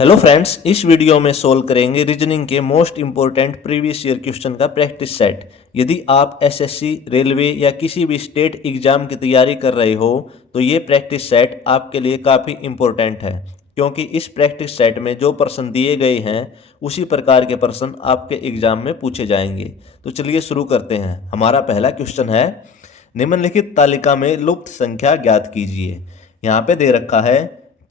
Hello friends, इस video में solve करेंगे रीजनिंग के most important previous year question का प्रैक्टिस सेट। यदि आप एसएससी, रेलवे या किसी भी स्टेट एग्जाम की तैयारी कर रहे हो तो ये प्रैक्टिस सेट आपके लिए काफ़ी इंपॉर्टेंट है, क्योंकि इस प्रैक्टिस सेट में जो प्रश्न दिए गए हैं उसी प्रकार के प्रश्न आपके एग्जाम में पूछे जाएंगे। तो चलिए शुरू करते हैं। हमारा पहला क्वेश्चन है, निम्नलिखित तालिका में लुप्त संख्या ज्ञात कीजिए। यहाँ पे दे रखा है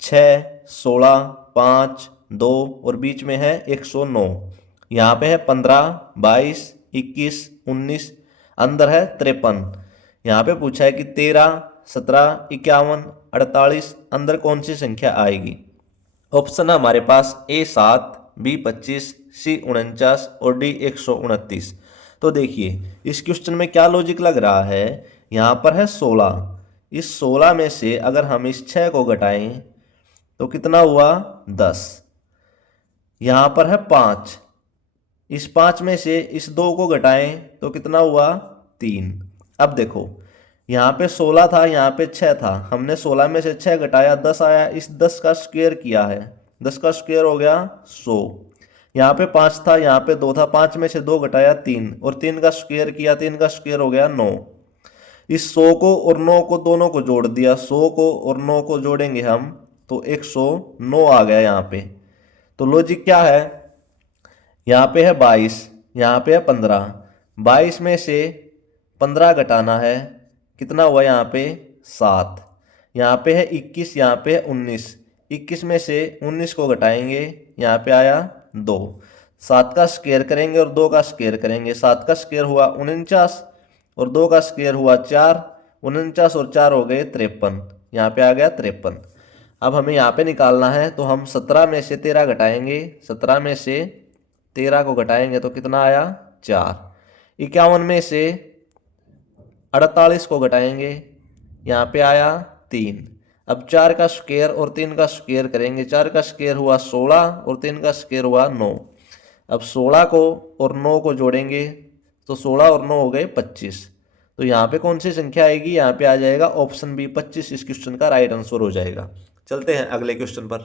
6, 16, 5, 2 और बीच में है 109। यहाँ पे है 15, 22, 21, 19, अंदर है 53। यहाँ पे पूछा है कि 13, 17, 51, 48, अंदर कौन सी संख्या आएगी। ऑप्शन है हमारे पास A7, B25, C49 और D129। तो देखिए इस क्वेश्चन में क्या लॉजिक लग रहा है। यहाँ पर है 16, इस 16 में से अगर हम इस 6 को घटाएं तो कितना हुआ 10। यहाँ पर है 5, इस 5 में से इस 2 को घटाएं तो कितना हुआ 3। अब देखो यहाँ पे 16 था, यहाँ पे 6 था, हमने 16 में से 6 घटाया 10 आया, इस 10 का स्क्वायर किया है, 10 का स्क्वायर हो गया 100। यहाँ पे 5 था, यहाँ पे 2 था, 5 में से 2 घटाया 3 और 3 का स्क्वायर किया, 3 का स्क्वायर हो गया 9। इस 100 को और 9 को दोनों को जोड़ दिया, 100 को और 9 को जोड़ेंगे हम तो 109 आ गया यहाँ पे। तो लॉजिक क्या है, यहाँ पे है 22, यहाँ पे है 15, 22 में से 15 घटाना है, कितना हुआ यहाँ पे 7। यहाँ पे है 21, यहाँ पे है 19, 21 में से 19 को घटाएंगे, यहाँ पे आया 2। 7 का स्क्वायर करेंगे और 2 का स्क्वायर करेंगे, 7 का स्क्वायर हुआ 49 और 2 का स्क्वायर हुआ 4, 49 और 4 हो गए 53, यहाँ पे आ गया 53। अब हमें यहाँ पे निकालना है तो हम 17 में से 13 घटाएंगे, 17 में से 13 को घटाएंगे तो कितना आया 4। 51 में से 48 को घटाएंगे, यहाँ पे आया 3। अब 4 का स्क्वायर और 3 का स्क्वायर करेंगे, 4 का स्क्वायर हुआ 16 और 3 का स्क्वायर हुआ 9। अब 16 को और 9 को जोड़ेंगे तो 16 और 9 हो गए 25। तो यहाँ पे कौन सी संख्या आएगी, यहाँ पे आ जाएगा ऑप्शन बी 25, इस क्वेश्चन का राइट आंसर हो जाएगा। चलते हैं अगले क्वेश्चन पर।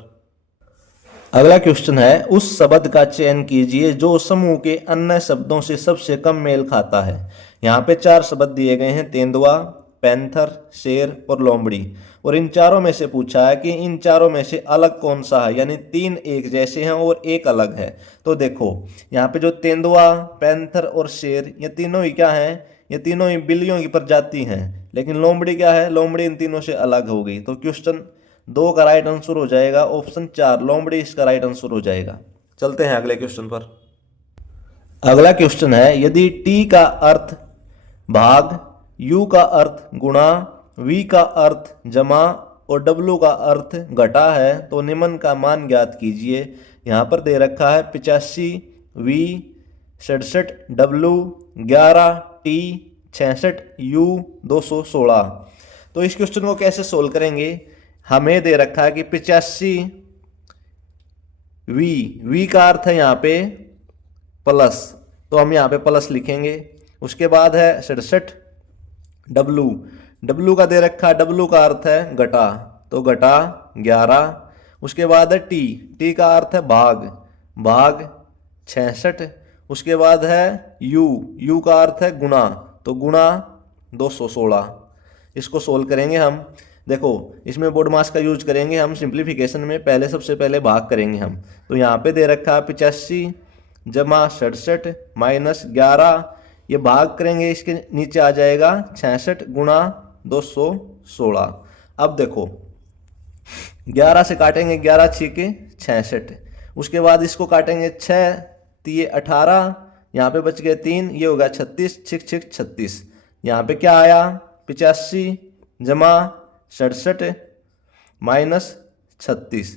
अगला क्वेश्चन है, उस शब्द का चयन कीजिए जो समूह के अन्य शब्दों से सबसे कम मेल खाता है। यहाँ पे 4 शब्द दिए गए हैं, तेंदुआ, पैंथर, शेर और लोमड़ी, और इन चारों में से पूछा है कि इन चारों में से अलग कौन सा है, यानी 3 एक जैसे हैं और एक अलग है। तो देखो यहाँ पे जो तेंदुआ, पैंथर और शेर, ये तीनों ही क्या हैं, ये तीनों ही बिल्लियों की प्रजाति हैं, लेकिन लोमड़ी क्या है, लोमड़ी इन तीनों से अलग हो गई। तो क्वेश्चन 2 का राइट आंसर हो जाएगा ऑप्शन 4, लोमड़ी इसका राइट आंसर हो जाएगा। चलते हैं अगले क्वेश्चन पर। अगला क्वेश्चन है, यदि टी का अर्थ भाग, यू का अर्थ गुणा, वी का अर्थ जमा और डब्लू का अर्थ घटा है तो निम्न का मान ज्ञात कीजिए। यहाँ पर दे रखा है 85 वी, 67 डब्लू, 11 टी, 66 यू, 216। तो इस क्वेश्चन को कैसे सोल्व करेंगे, हमें दे रखा है कि 85 वी का अर्थ है यहाँ पे प्लस, तो हम यहाँ पे प्लस लिखेंगे। उसके बाद है 67 डब्लू का दे रखा है, डब्लू का अर्थ है घटा, तो घटा 11। उसके बाद है टी का अर्थ है भाग 66। उसके बाद है यू का अर्थ है गुणा, तो गुणा 216। इसको सोल्व करेंगे हम। देखो इसमें बोर्ड मास का यूज करेंगे हम, सिंप्लीफिकेशन में पहले सबसे पहले भाग करेंगे हम। तो यहाँ पे दे रखा है 85 जमा 67 माइनस 11, ये भाग करेंगे, इसके नीचे आ जाएगा 66 गुणा 216। अब देखो 11 से काटेंगे, 11 छीके 66। उसके बाद इसको काटेंगे 6 तिये 18, यहाँ पे बच गए 3, ये होगा 36, छिक 36। यहाँ पे क्या आया 85 जमा 67 माइनस 36।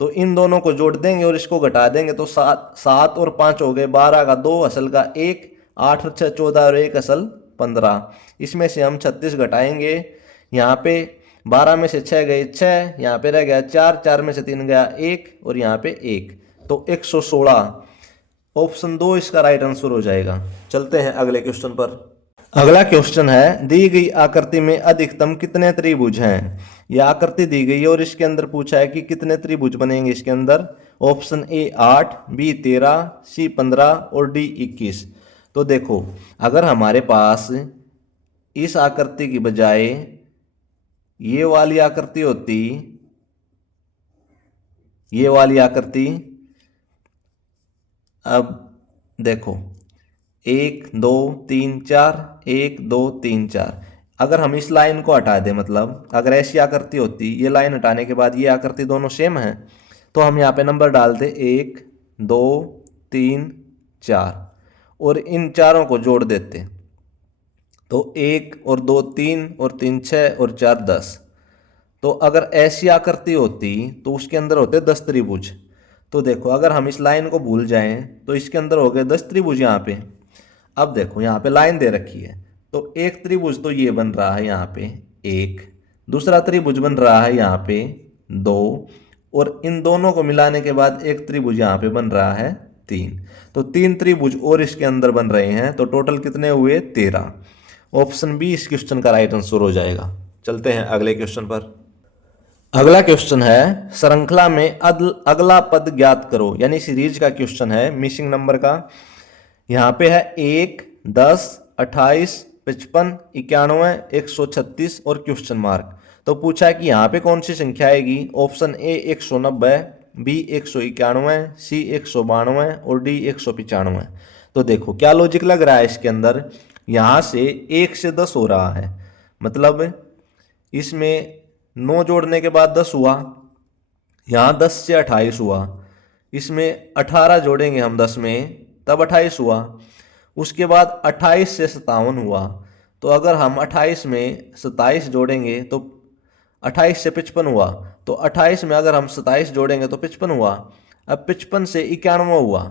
तो इन दोनों को जोड़ देंगे और इसको घटा देंगे तो 7 और 5 हो गए 12 का 2 असल का 1, 8 और 6 14 और 1 असल 15। इसमें से हम 36 घटाएंगे, यहाँ पे 12 में से 6 गए 6, यहाँ पे रह गया 4, 4 में से 3 गया 1 और यहाँ पे 1, तो 116। ऑप्शन 2 इसका राइट आंसर हो जाएगा। चलते हैं अगले क्वेश्चन पर। अगला क्वेश्चन है, दी गई आकृति में अधिकतम कितने त्रिभुज हैं। यह आकृति दी गई है और इसके अंदर पूछा है कि कितने त्रिभुज बनेंगे इसके अंदर। ऑप्शन ए 8, बी 13, सी 15 और डी 21। तो देखो, अगर हमारे पास इस आकृति की बजाय ये वाली आकृति होती, ये वाली आकृति, अब देखो 1 2 3 4, 1 2 3 4, अगर हम इस लाइन को हटा दें, मतलब अगर ऐसी आकृति होती, ये लाइन हटाने के बाद ये आकृति दोनों सेम है, तो हम यहाँ पे नंबर डालते 1 2 3 4 और इन चारों को जोड़ देते, तो 1 और 2 3 और 3 6 और 4 10। तो अगर ऐसी आकृति होती तो उसके अंदर होते 10 त्रिभुज। तो देखो, अगर हम इस लाइन को भूल जाएं तो इसके अंदर हो गए 10 त्रिभुज यहाँ पे। अब देखो, यहाँ पे लाइन दे रखी है, तो एक त्रिभुज तो ये बन रहा है यहाँ पे 1, दूसरा त्रिभुज बन रहा है यहाँ पे 2, और इन दोनों को मिलाने के बाद एक त्रिभुज यहाँ पे बन रहा है 3। तो 3 त्रिभुज और इसके अंदर बन रहे हैं, तो टोटल कितने हुए? 13। ऑप्शन बी इस क्वेश्चन का राइट आंसर हो जाएगा। चलते हैं अगले क्वेश्चन पर। अगला क्वेश्चन है, श्रृंखला में अगला पद ज्ञात करो, यानी सीरीज का क्वेश्चन है, मिसिंग नंबर का। यहाँ पे है 1 10 28 55 91 136 और क्वेश्चन मार्क। तो पूछा है कि यहाँ पे कौन सी संख्या आएगी? ऑप्शन ए 190, बी 191, सी 192 और डी 195। तो देखो क्या लॉजिक लग रहा है इसके अंदर, यहाँ से 1 से 10 हो रहा है, मतलब इसमें 9 जोड़ने के बाद 10 हुआ, यहाँ 10 से 28 हुआ, इसमें 18 जोड़ेंगे हम 10 में तब 28 हुआ, उसके बाद 28 से 57 हुआ। तो अगर हम 28 में 27 जोड़ेंगे तो 28 से 55 हुआ, तो 28 में अगर हम 27 जोड़ेंगे तो 55 हुआ। अब 55 से 91 हुआ।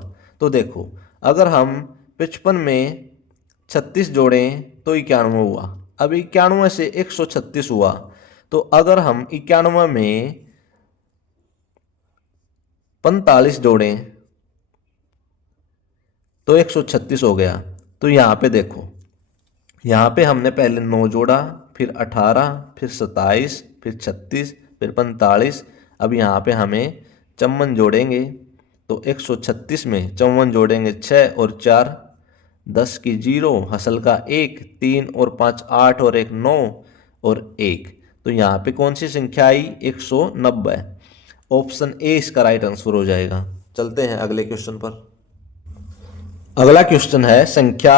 तो देखो, अगर हम 55 में 36 जोड़ें तो 91 हुआ। अब 91 से 136 हुआ, तो अगर हम 91 में 45 जोड़ें तो 136 हो गया। तो यहाँ पे देखो, यहाँ पे हमने पहले 9 जोड़ा, फिर 18, फिर 27, फिर 36, फिर 45। अब यहाँ पे हमें 54 जोड़ेंगे, तो 136 में 54 जोड़ेंगे 6 और 4 10 की 0, हसल का 1, 3 और 5 8 और 1 9 और 1। तो यहाँ पे कौन सी संख्या आई? 190। ऑप्शन ए इसका राइट आंसर हो जाएगा। चलते हैं अगले क्वेश्चन पर। अगला क्वेश्चन है, संख्या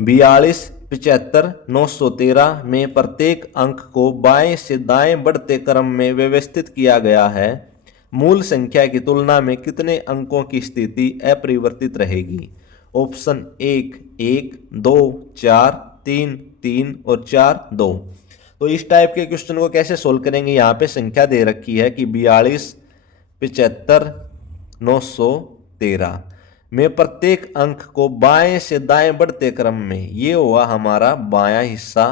42 75 913 में प्रत्येक अंक को बाएं से दाएं बढ़ते क्रम में व्यवस्थित किया गया है। मूल संख्या की तुलना में कितने अंकों की स्थिति अपरिवर्तित रहेगी? ऑप्शन 1 1 2 4 3 3 और 4 2। तो इस टाइप के क्वेश्चन को कैसे सोल्व करेंगे? यहाँ पे संख्या दे रखी है कि 42 75 913 में प्रत्येक अंक को बाएं से दाएं बढ़ते क्रम में, ये हुआ हमारा बायां हिस्सा,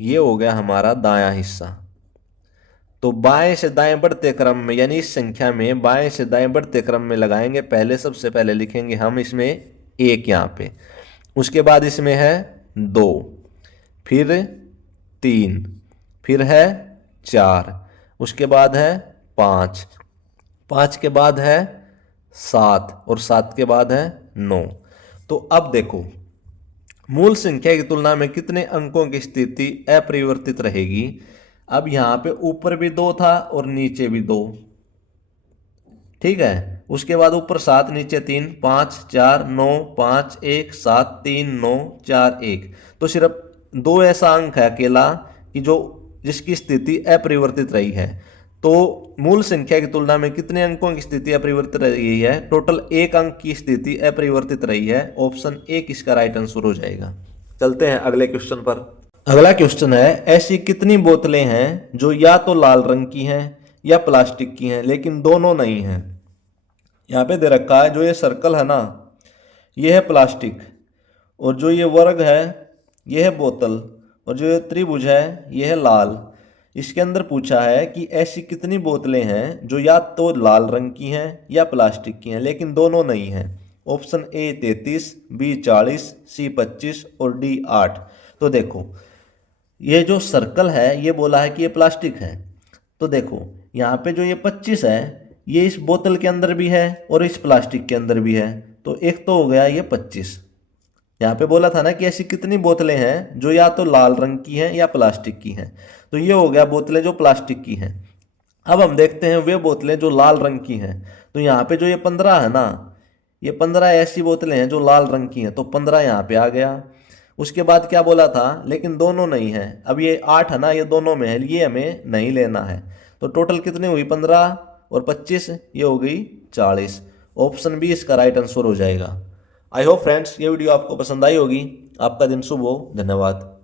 ये हो गया हमारा दायां हिस्सा। तो बाएं से दाएं बढ़ते क्रम में, यानी इस संख्या में बाएं से दाएं बढ़ते क्रम में लगाएंगे। पहले सबसे पहले लिखेंगे हम इसमें 1 यहाँ पे, उसके बाद इसमें है 2, फिर 3, फिर है 4, उसके बाद है 5, 5 के बाद है 7 और 7 के बाद है 9। तो अब देखो, मूल संख्या की तुलना में कितने अंकों की स्थिति अपरिवर्तित रहेगी? अब यहाँ पे ऊपर भी 2 था और नीचे भी 2, ठीक है। उसके बाद ऊपर 7 नीचे 3, 5 4 9 5 1 7 3 9 4 1। तो सिर्फ 2 ऐसा अंक है अकेला कि जिसकी स्थिति अपरिवर्तित रही है। तो मूल संख्या की तुलना में कितने अंकों की स्थिति अपरिवर्तित रही है? टोटल 1 अंक की स्थिति अपरिवर्तित रही है। ऑप्शन ए इसका राइट आंसर हो जाएगा। चलते हैं अगले क्वेश्चन पर। अगला क्वेश्चन है, ऐसी कितनी बोतलें हैं जो या तो लाल रंग की हैं या प्लास्टिक की हैं, लेकिन दोनों नहीं हैं? यहाँ पे दे रखा है, जो ये सर्कल है ना, ये है प्लास्टिक, और जो ये वर्ग है ये है बोतल, और जो ये त्रिभुज है ये है लाल। इसके अंदर पूछा है कि ऐसी कितनी बोतलें हैं जो या तो लाल रंग की हैं या प्लास्टिक की हैं, लेकिन दोनों नहीं हैं। ऑप्शन ए 33, बी 40, सी 25 और डी 8। तो देखो, ये जो सर्कल है ये बोला है कि ये प्लास्टिक है। तो देखो, यहाँ पे जो ये 25 है ये इस बोतल के अंदर भी है और इस प्लास्टिक के अंदर भी है, तो एक तो हो गया ये 25। यहाँ पे बोला था ना कि ऐसी कितनी बोतलें हैं जो या तो लाल रंग की हैं या प्लास्टिक की हैं, तो ये हो गया बोतलें जो प्लास्टिक की हैं। अब हम देखते हैं वे बोतलें जो लाल रंग की हैं, तो यहाँ पे जो ये 15 है ना, ये 15 ऐसी बोतलें हैं जो लाल रंग की हैं, तो 15 यहाँ पे आ गया। उसके बाद क्या बोला था, लेकिन दोनों नहीं है। अब ये 8 है ना, ये दोनों में है, ये हमें नहीं लेना है। तो टोटल कितनी हुई, 15 और 25, ये हो गई 40। ऑप्शन बी इसका राइट आंसर हो जाएगा। आई होप फ्रेंड्स ये वीडियो आपको पसंद आई होगी। आपका दिन शुभ हो। धन्यवाद।